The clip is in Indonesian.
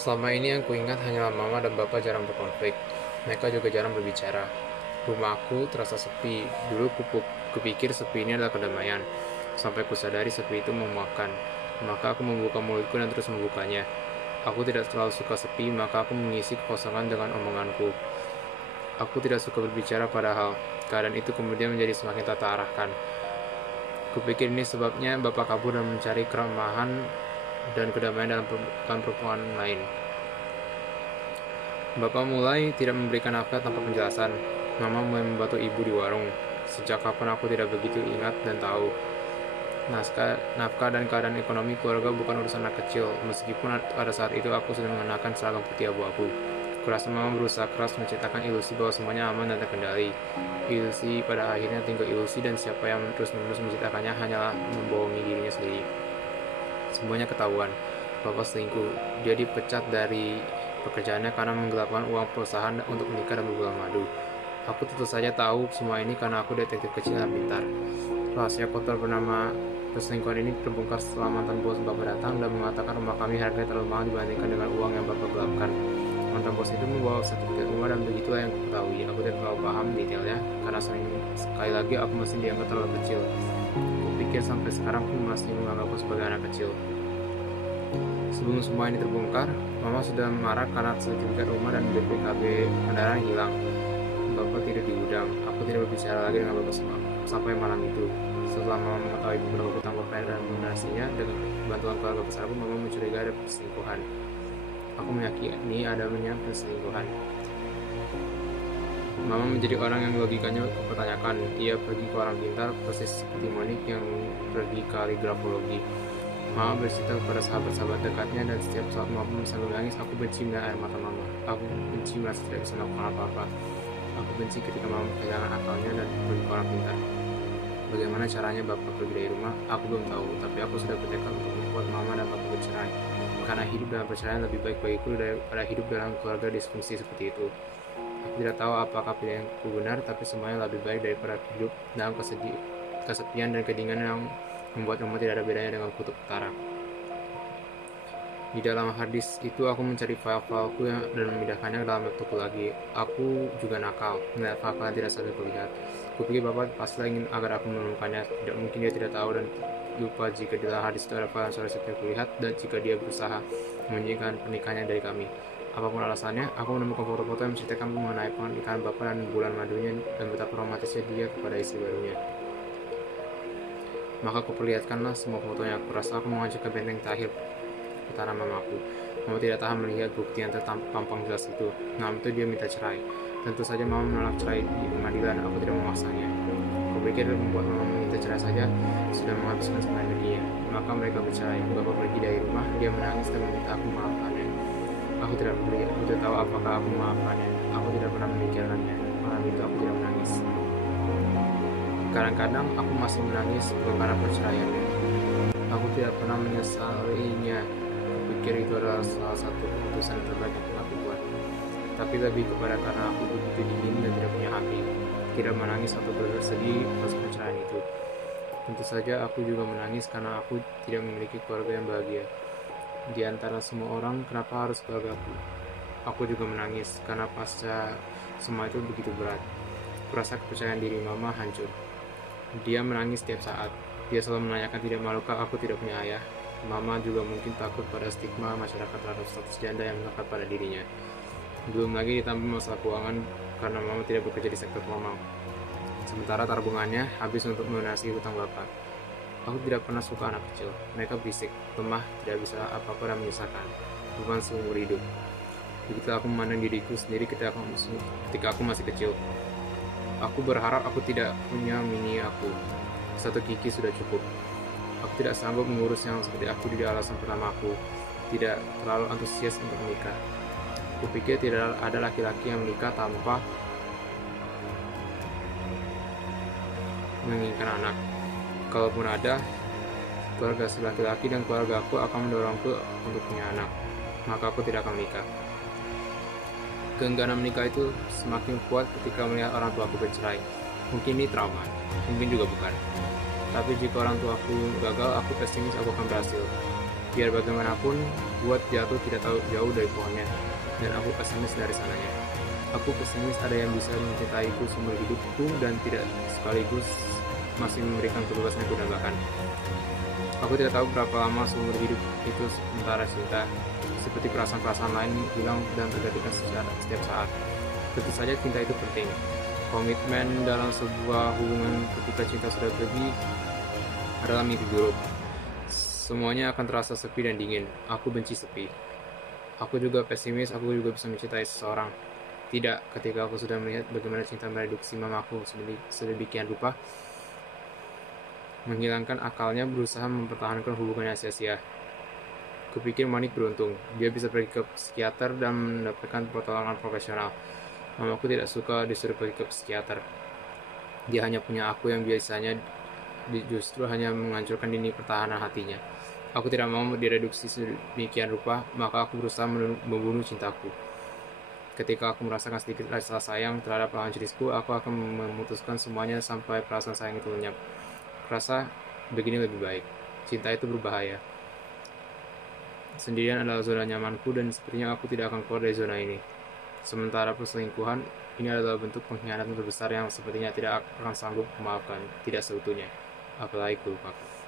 Selama ini yang kuingat hanyalah mama dan papa jarang berkonflik. Mereka juga jarang berbicara. Rumahku terasa sepi. Dulu kupikir sepi ini adalah kedamaian. Sampai kusadari sepi itu memuakkan. Maka aku membuka mulutku dan terus membukanya. Aku tidak terlalu suka sepi, maka aku mengisi kekosongan dengan omonganku. Aku tidak suka berbicara padahal keadaan itu kemudian menjadi semakin tata arahkan. Kupikir ini sebabnya bapak kabur dan mencari keramahan dan kedamaian dalam perempuan lain. Bapak mulai tidak memberikan nafkah tanpa penjelasan. Mama mulai membantu ibu di warung. Sejak kapan aku tidak begitu ingat dan tahu. Nafkah dan keadaan ekonomi keluarga bukan urusan anak kecil, meskipun pada saat itu aku sudah mengenakan seragam putih abu-abu. Kurasa mama berusaha keras menciptakan ilusi bahwa semuanya aman dan terkendali. Ilusi pada akhirnya tinggal ilusi, dan siapa yang terus-menerus menciptakannya hanyalah membohongi dirinya sendiri. Semuanya ketahuan. Bapak selingkuh. Dia dipecat dari pekerjaannya karena menggelapkan uang perusahaan untuk menikah dan berbulan madu. Aku tentu saja tahu semua ini karena aku detektif kecil dan pintar. Rahasia kotor bernama perselingkuhan ini terbongkar setelah mantan bos Bapak datang dan mengatakan rumah kami harganya terlalu mahal dibandingkan dengan uang yang Bapak gelapkan. Mantan bos itu membawa sertifikat rumah, dan begitulah yang aku ketahui. Aku tidak terlalu paham detailnya karena sekali lagi aku masih dianggap terlalu kecil. Kupikir sampai sekarang aku masih menganggapku sebagai anak kecil. Sebelum semua ini terbongkar, Mama sudah marah karena sertifikat rumah dan BPKB kendaraan hilang. Bapak tidak di gudang. Aku tidak berbicara lagi dengan Bapak sampai malam itu. Setelah Mama mengetahui beberapa hutang Bapak dan melunasinya dengan bantuan keluarga besarku, Mama mencurigai ada perselingkuhan. Aku meyakini adanya perselingkuhan. Mama menjadi orang yang logikanya kupertanyakan. Ia pergi ke orang pintar, persis seperti Monik yang pergi kaligrafologi. Mama bercerita kepada sahabat-sahabat dekatnya, dan setiap saat Mama sambil menangis, aku benci melihat air mata Mama. Aku benci merasa tidak bisa melakukan apa-apa. Aku benci ketika Mama kehilangan akalnya dan pergi ke orang pintar. Bagaimana caranya Bapak pergi dari rumah, aku belum tahu, tapi aku sudah bertekad untuk membuat Mama dan Bapak bercerai. Karena hidup dalam perceraian lebih baik bagiku daripada hidup dalam keluarga disfungsi seperti itu. Aku tidak tahu apakah pilihanku benar, tapi semuanya lebih baik daripada hidup dalam kesepian dan kedinginan yang membuat Mama tidak ada bedanya dengan kutub utara. Di dalam harddisk itu aku mencari file-fileku dan memindahkannya ke dalam laptopku lagi. Aku juga nakal, melihat file-file yang tidak saling terlihat. Kupikir Bapak pasti ingin agar aku menemukannya. Tidak mungkin dia tidak tahu dan lupa jika di dalam harddisk itu ada file yang sudah setiap kulihat, dan jika dia berusaha menyembunyikan pernikahannya dari kami. Apapun alasannya, aku menemukan foto-foto yang menceritakan mengenai pernikahan Bapak dan bulan madunya dan betapa romantisnya dia kepada istri barunya. Maka kuperlihatkanlah semua fotonya. Aku rasa aku mengajukan benteng terakhir utara mamaku. Mama tidak tahan melihat bukti yang terpampang jelas itu. Malam itu dia minta cerai. Tentu saja Mama menolak cerai di pengadilan. Aku tidak memaksanya. Kupikir membuat Mama meminta cerai saja sudah menghabiskan semua energinya. Maka mereka bercerai. Bapak pergi dari rumah. Dia menangis dan meminta aku memaafkannya. Aku tidak peduli. Aku tidak tahu apakah aku memaafkannya. Aku tidak pernah memikirkannya. Malam itu aku tidak menangis. Kadang-kadang aku masih menangis karena perceraiannya. Aku tidak pernah menyesalinya. Pikir itu adalah salah satu keputusan terbaik yang aku buat. Tapi lebih kepada karena aku begitu dingin dan tidak punya hati. Tidak menangis atau bersedih pas perceraian itu. Tentu saja aku juga menangis karena aku tidak memiliki keluarga yang bahagia. Di antara semua orang, kenapa harus keluarga aku? Aku juga menangis karena pasca semua itu begitu berat. Kurasa kepercayaan diri Mama hancur. Dia menangis setiap saat. Dia selalu menanyakan tidak malukah aku tidak punya ayah. Mama juga mungkin takut pada stigma masyarakat terhadap status janda yang melekat pada dirinya. Belum lagi ditambah masalah keuangan karena Mama tidak bekerja di sektor formal. Sementara tabungannya habis untuk melunasi hutang Bapak. Aku tidak pernah suka anak kecil. Mereka berisik, lemah, tidak bisa apa-apa dan menyusahkan. Beban seumur hidup. Begitu aku memandang diriku sendiri ketika aku masih kecil. Aku berharap aku tidak punya mini aku. Satu kiki sudah cukup. Aku tidak sanggup mengurus yang seperti aku di alasan pertama aku. Tidak terlalu antusias untuk menikah. Kupikir tidak ada laki-laki yang menikah tanpa menginginkan anak. Kalaupun ada, keluarga laki-laki dan keluarga aku akan mendorongku untuk punya anak. Maka aku tidak akan menikah. Keengganan menikah itu semakin kuat ketika melihat orang tua aku bercerai. Mungkin ini trauma, mungkin juga bukan. Tapi jika orang tua aku gagal, aku pesimis aku akan berhasil. Biar bagaimanapun, buat jatuh tidak tahu jauh dari pohonnya, dan aku pesimis dari sananya. Aku pesimis ada yang bisa mencintaiku seumur hidupku dan tidak sekaligus masih memberikan kebebasan yang kudambakan. Aku tidak tahu berapa lama seumur hidup itu sementara cinta, seperti perasaan-perasaan lain hilang dan tergantikan setiap saat. Tentu saja cinta itu penting. Komitmen dalam sebuah hubungan ketika cinta sudah pergi adalah mimpi buruk. Semuanya akan terasa sepi dan dingin. Aku benci sepi. Aku juga pesimis, aku juga bisa mencintai seseorang. Tidak, ketika aku sudah melihat bagaimana cinta mereduksi mamaku sedemikian rupa, menghilangkan akalnya berusaha mempertahankan hubungan yang sia-sia. Kupikir Manik beruntung, dia bisa pergi ke psikiater dan mendapatkan pertolongan profesional. Mamaku tidak suka disuruh pergi ke psikiater. Dia hanya punya aku yang biasanya justru hanya menghancurkan dinding pertahanan hatinya. Aku tidak mau direduksi sedemikian rupa, maka aku berusaha membunuh cintaku. Ketika aku merasakan sedikit rasa sayang terhadap lawan jenisku, aku akan memutuskan semuanya sampai perasaan sayang itu lenyap. Rasa begini lebih baik. Cinta itu berbahaya. Sendirian adalah zona nyamanku dan sepertinya aku tidak akan keluar dari zona ini. Sementara perselingkuhan, ini adalah bentuk pengkhianatan terbesar yang sepertinya tidak akan sanggup memaafkan, tidak seutuhnya. Apalagi kulupakan.